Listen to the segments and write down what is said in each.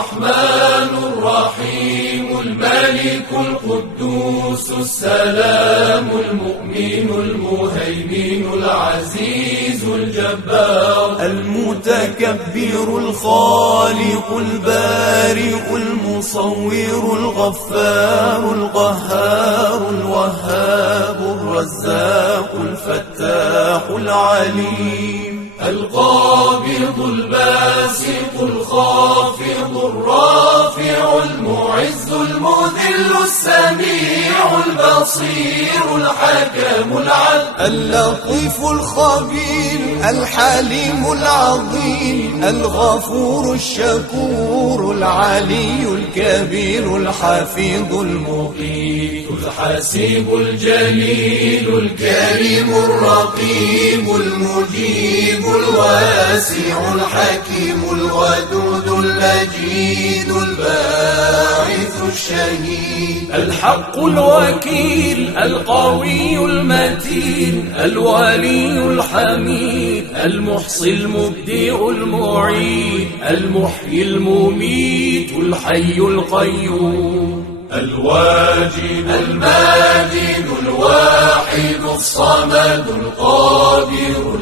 الرحمن الرحيم الملك القدوس السلام المؤمن المهيمن العزيز الجبار المتكبر الخالق البارئ المصور الغفار القهار الوهاب الرزاق الفتاح العليم القابض الباسط الخافض الرافع المعز المذل السميع البصير الحكم العدل اللطيف الخبير الحليم العظيم الغفور الشكور العلي الكبير الحفيظ المقيت الحسيب الجليل الكريم الرقيب المجيب الواسع الحكيم الودود المجيد الباعث الشهيد الحق الوكيل القوي المتين الولي الحميد المحصي المبدئ المعيد المحيي المميت الحي القيوم الواجد الماجد الواحد الصمد القادر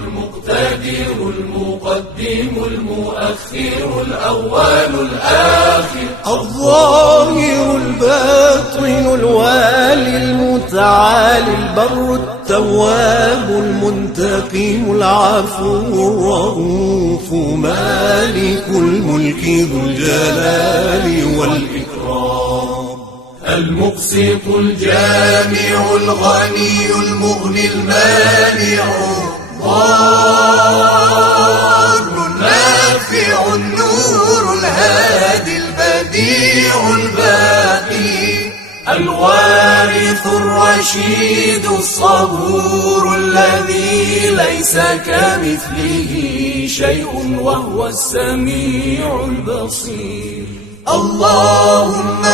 المقتدر المقدم المؤخر الأول الآخر الظاهر الباطن الوالي المتعالي البر التواب المنتقم العفو الرؤوف مالك الملك ذو الجلال والإكرام المقسط الجامع الغني المغني المانع الضار النافع النور الهادي البديع الباقي الوارث الرشيد الصبور الذي ليس كمثله شيء وهو السميع البصير. اللهم